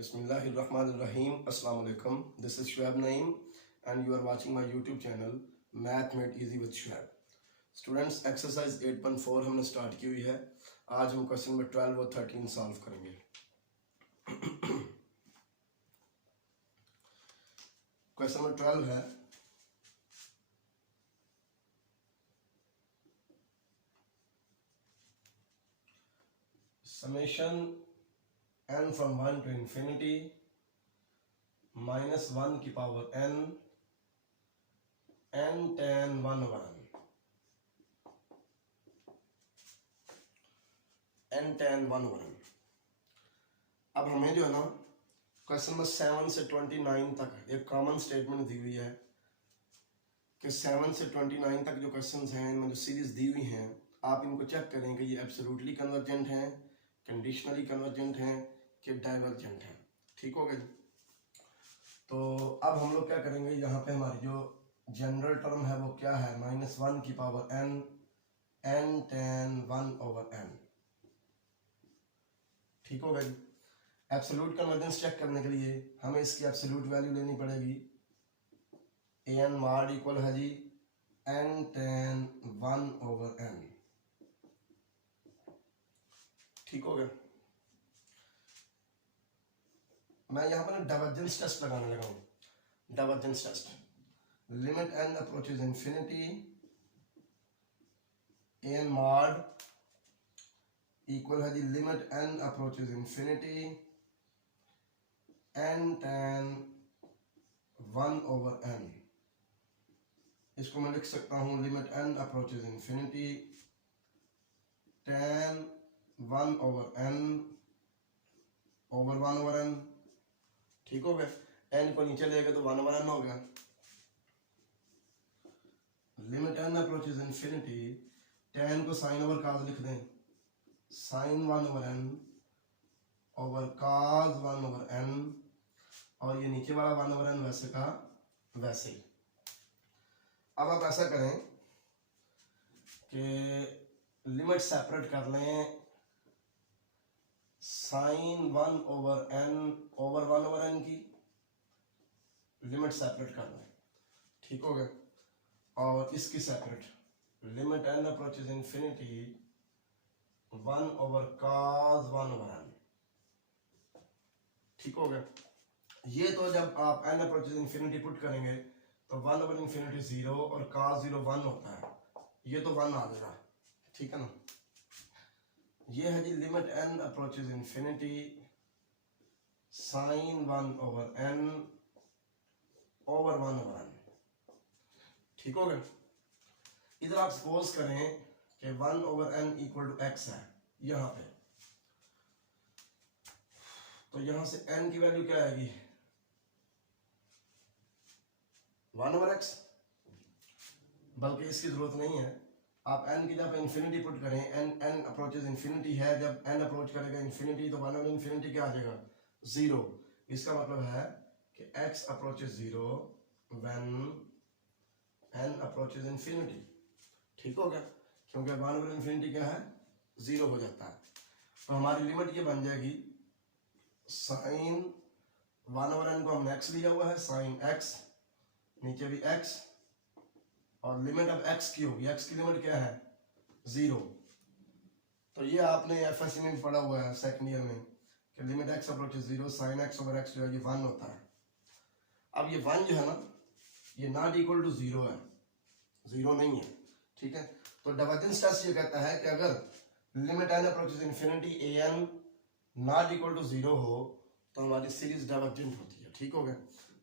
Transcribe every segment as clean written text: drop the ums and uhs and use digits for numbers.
Bismillahirrahmanirrahim. Assalamu alaikum. This is Shoaib Naeem and you are watching my YouTube channel Math Made Easy with Shoaib. Students exercise 8.4 हमने start की हुई है। आज हम question number 12 और 13 solve करेंगे। Question number 12 है summation n from 1 to infinity minus 1 की power n tan 1 over n tan 1 over n। अब हमें जो है ना क्वेश्चन नंबर 7 से 29 तक एक कॉमन स्टेटमेंट दी हुई है कि 7 से 29 तक जो क्वेश्चंस हैं इनमें जो सीरीज दी हुई हैं आप इनको चेक करें कि ये एब्सोल्युटली कन्वर्जेंट हैं, कंडीशनली कन्वर्जेंट हैं कि डाइवर्जेंट है। ठीक हो गया। तो अब हम लोग क्या करेंगे, यहाँ पे हमारी जो जनरल टर्म है वो क्या है, -1 की power n tan 1 over n। ठीक हो गई। एब्सोल्यूट कन्वर्जेंस चेक करने के लिए हमें इसकी एब्सोल्यूट वैल्यू लेनी पड़ेगी। an mod इक्वल है जी n tan 1 over n। ठीक हो गया। मैं यहाँ पर डाइवर्जेंस टेस्ट लगाने लगा हूँ। Divergence test, limit n approaches infinity an mod equal है जी limit n approaches infinity n tan 1 over n। इसको मैं लिख सकता हूँ limit n approaches infinity tan 1 over n over 1 over n। ठीक हो गया। n को नीचे लेगा तो 1 over n हो गया। Limit n approaches infinity, tan को साइन ओवर cos लिख दें, sine 1 over n over cos 1 over n, और ये नीचे वाला 1 over n वैसे का वैसे ही। अब आप ऐसा करें कि लिमिट सेपरेट कर लें, sine 1 over n over 1 over n की लिमिट सेपरेट कर लें। ठीक हो गया। और इसकी separate limit n approaches infinity 1 over cos 1 over n। ठीक हो गया। ये तो जब आप n अप्रोचेज इंफिनिटी पुट करेंगे तो 1 over इंफिनिटी 0 और cos 0 1 होता है, ये तो 1 आ जाएगा। ठीक है ना। ये है जी limit n approaches infinity sine 1 over n over 1 over n। ठीक हो गया। इधर आप सपोज करें कि 1 over n equal to x है यहाँ पे, तो यहाँ से n की वैल्यू क्या आएगी, 1 over x। बल्कि इसकी जरूरत नहीं है, आप n की जब इंफिनिटी पुट करें, n अप्रोचेज इंफिनिटी है, जब n अप्रोच करेगा इंफिनिटी तो 1 over इंफिनिटी क्या आ जाएगा, 0। इसका मतलब है कि x approaches 0 when n approaches infinity. ठीक हो गया। क्योंकि 1 over इंफिनिटी क्या है, 0 हो जाता है। तो हमारी लिमिट ये बन जाएगी साइन 1 over n को हमने x लिया हुआ है, साइन x, नीचे भी x, और लिमिट अब x की होगी, x की लिमिट क्या है, 0। तो ये आपने एफएससी में पढ़ा हुआ है सेकंड ईयर में कि limit x approaches 0 sine x over x जो है ये 1 होता है। अब ये 1 जो है ना, ये नॉट इक्वल टू 0 है, 0 नहीं है। ठीक है। तो डाइवर्जेंस टेस्ट ये कहता है कि अगर limit n approaches infinity an not equal to 0 हो तो हमारी सीरीज डाइवर्जेंट होती है। ठीक हो गया।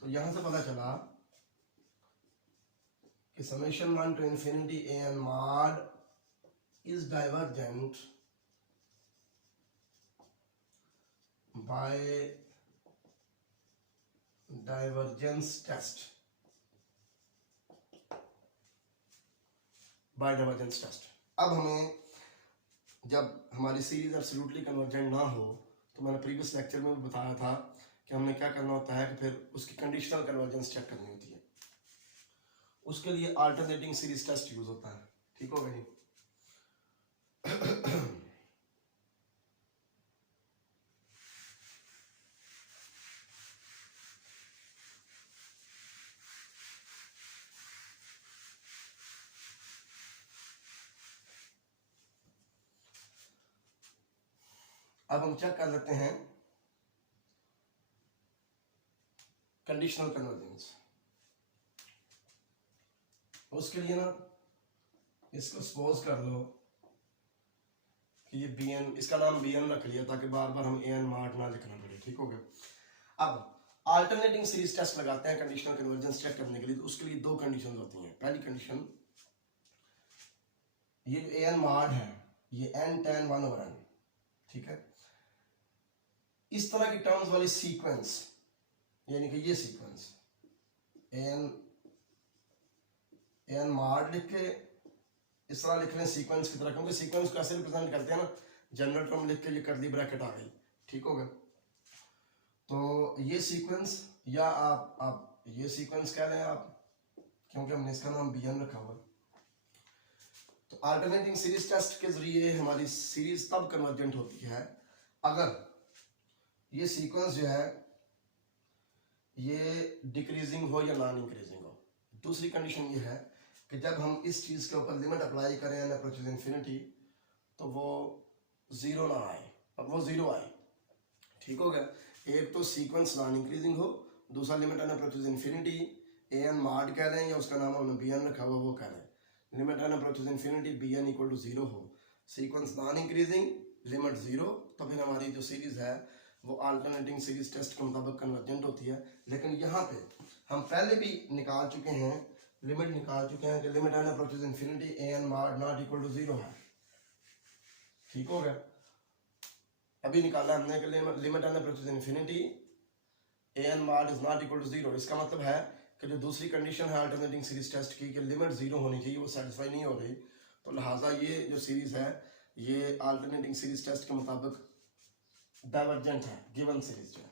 तो यहां से पता चला कि summation 1 to infinity an mod is divergent by divergence test। by divergence test। अब हमें जब हमारी सीरीज एब्सोल्युटली कन्वर्जेंट ना हो तो मैंने प्रीवियस लेक्चर में भी बताया था कि हमने क्या करना होता है कि फिर उसकी कंडीशनल कन्वर्जेंस चेक करनी होती है। उसके लिए अल्टरनेटिंग सीरीज टेस्ट यूज होता है। ठीक हो गया। अब हम चेक कर लेते हैं कंडीशनल कन्वर्जेंस। उसके लिए ना इसको सपोज कर लो कि ये बी एन, इसका नाम बी एन रख लिया ताकि बार बार हम ए एन मार्ट ना लिखना पड़े, ठीक हो गया। अब अल्टरनेटिंग सीरीज टेस्ट लगाते हैं कंडीशनल कन्वर्जेंस चेक करने के लिए। तो उसके लिए दो कंडीशन होती हैं। पहली कंडीशन, ये जो ए एन मार्ट है ये एन tan 1/n, ठीक है। इस तरह की टर्म्स वाली सीक्वेंस, यानी कि ये सीक्वेंस एन मार्ट लिख के इस तरह लिख लें सीक्वेंस की तरह, क्योंकि सीक्वेंस को ऐसे रिप्रेजेंट करते हैं ना, जनरल टर्म लिख के ये कर्ली ब्रैकेट आ गई, ठीक हो गया। तो ये सीक्वेंस, या आप ये सीक्वेंस कह लें आप, क्योंकि हमने इसका नाम बी एन रखा हुआ। तो अल्टरनेटिंग सीरीज टेस्ट के जरिए हमारी सीरीज तब कन्वर्जेंट होती है अगर ये सीक्वेंस जो है ये डिक्रीजिंग हो या नॉन इंक्रीजिंग हो। दूसरी कंडीशन ये है कि जब हम इस चीज के ऊपर लिमिट अप्लाई करें एन अप्रोचेस इन्फिनिटी तो वो जीरो ना आए, अब वो जीरो आए, ठीक हो गया। एक तो सीक्वेंस नॉन इंक्रीजिंग हो, दूसरा limit N approaches infinity A N मार्ड कह रहे हैं या उसका नाम हमने बी एन रखा हुआ वो कह रहे हैं। Limit N approaches infinity B N equal to zero हो, sequence non increasing, limit zero, तो फिर हमारी जो सीरीज है वो अल्टरनेटिंग सीरीज टेस्ट के मुताबिक कन्वर्जेंट होती है। लेकिन यहाँ पे हम पहले भी निकाल चुके हैं, लिमिट निकाल चुके हैं कि limit N approaches infinity A N mod not equal to zero है, ठीक हो गया। अभी निकाला हमने कि limit N approaches infinity A N mod is not equal to zero. इसका मतलब है कि जो दूसरी कंडीशन है अल्टरनेटिंग सीरीज टेस्ट की कि लिमिट जीरो होनी चाहिए, वो सेटिस्फाई नहीं हो रही, तो लिहाजा ये जो सीरीज है ये अल्टरनेटिंग सीरीज टेस्ट के मुताबिक डाइवर्जेंट है, गिवन सीरीज जो है,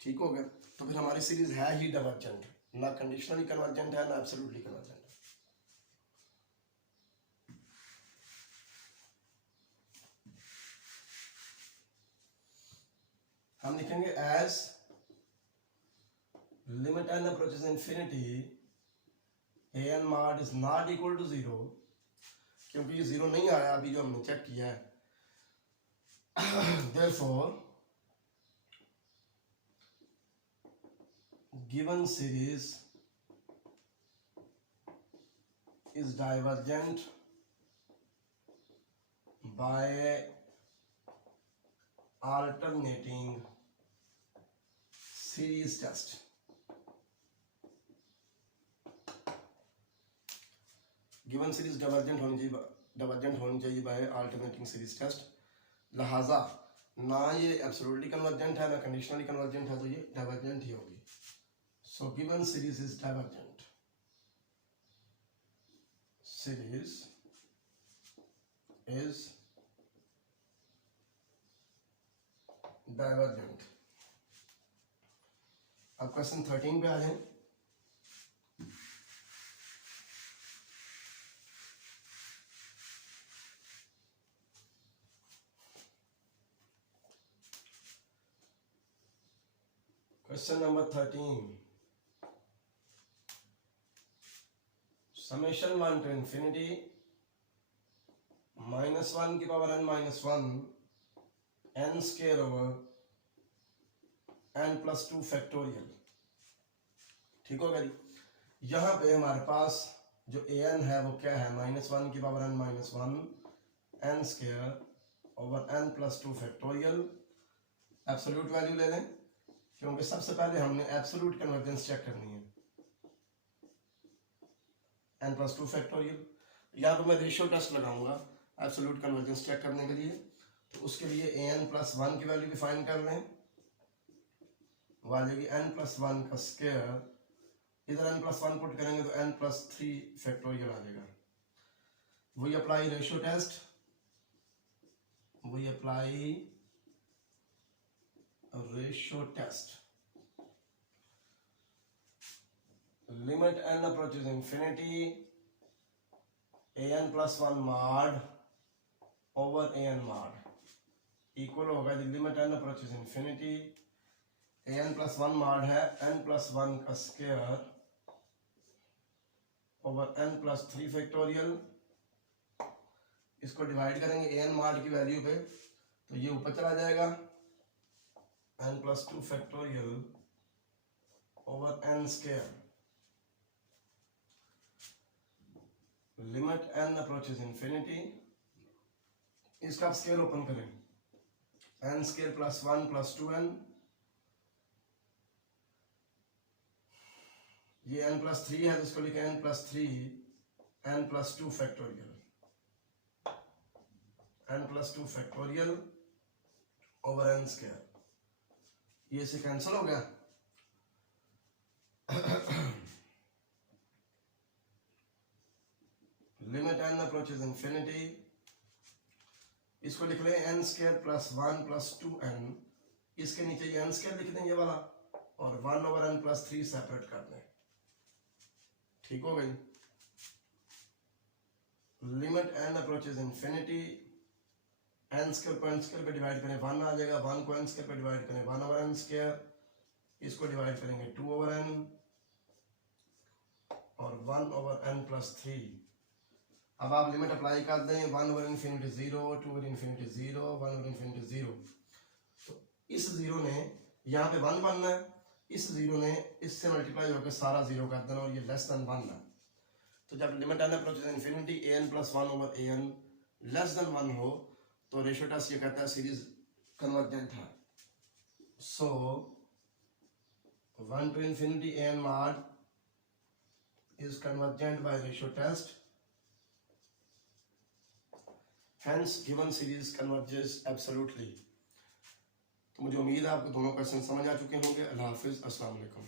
ठीक हो गया। तो फिर हमारी सीरीज है ही डाइवर्जेंट, ना कंडीशनली कन्वर्जेंट है ना एब्सोल्युटली कन्वर्जेंट है। हम लिखेंगे as limit N approaches infinity A N mod is not equal to zero, क्योंकि ये जीरो नहीं आया अभी जो हमने चेक किया है। Therefore, given series is divergent by alternating series test. Given series divergent होनी चाहिए बाय अल्टरनेटिंग सीरीज टेस्ट। लिहाजा ना ये एब्सोल्युटली कन्वर्जेंट है ना कंडीशनली कन्वर्जेंट है, तो ये डाइवर्जेंट ही होगी। So given series is divergent, series is divergent. अब क्वेश्चन 13 पे आ जाए। Question number 13. Summation 1 to infinity minus 1 की power n minus 1 n square over n plus 2 factorial, ठीक होगा जी। यहाँ पे हमारे पास जो an है वो क्या है, -1 की power n minus 1 n square over n plus 2 factorial। Absolute value ले लें, क्योंकि सबसे पहले हमने एब्सोल्यूट कन्वर्जेंस चेक करनी है। n plus 2 फैक्टोरियल, या तो मैं रेशियो टेस्ट लगाऊंगा एब्सोल्यूट कन्वर्जेंस चेक करने के लिए। तो उसके लिए an plus 1 की वैल्यू भी फाइंड कर लें, वो आ जाएगी n plus 1 का स्क्वायर, इधर n plus 1 पुट करेंगे तो n plus 3 फैक्टोरियल आ जाएगा। वही अप्लाई रेशियो टेस्ट, वही apply ratio test. Limit n approaches infinity an plus 1 mod over an mod equal होगा जी limit n approaches infinity an plus 1 mod है n plus 1 का square over n plus 3 factorial. इसको divide करेंगे an mod की value पे तो ये ऊपर चला जाएगा n plus 2 factorial over n square limit n approaches infinity. इसका आप स्केल ओपन करें, n square plus 1 plus 2n, ये n प्लस 3 है तो इसको लिखें n plus 3 n plus 2 factorial, n plus 2 factorial over n square. ये से कैंसिल हो गया। लिमिट n अप्रोचेज इंफिनिटी, इसको लिख लें n square plus 1 plus 2n, इसके नीचे ये n स्क्वायर लिख दें ये वाला, और 1 ओवर n प्लस 3 सेपरेट कर दें। ठीक हो गई। Limit n approaches infinity, n square को n स्क्वायर पे डिवाइड करें 1 आ जाएगा, 1 को n स्क्वायर पे डिवाइड करें 1 ओवर n स्क्वायर, इसको डिवाइड करेंगे 2 ओवर n और 1 ओवर n प्लस 3। अब आप लिमिट अप्लाई कर दें 1 over infinity 0, 2 over infinity 0, 1 over infinity 0। तो इस जीरो ने यहाँ पे 1 बनना है, इस जीरो ने इससे मल्टीप्लाई होकर सारा जीरो कर देना और ये लेस देन 1 है। तो जब limit n approaches infinity an plus 1 over an less than 1 हो तो रेशियो टेस्ट ये कहता है सीरीज कन्वर्जेंट है। सो 1 to infinity an mod is convergent by ratio test, hence given series converges absolutely। तो मुझे उम्मीद है आपको दोनों क्वेश्चन समझ आ चुके होंगे। अल्लाह हाफिज, अस्सलाम वालेकुम।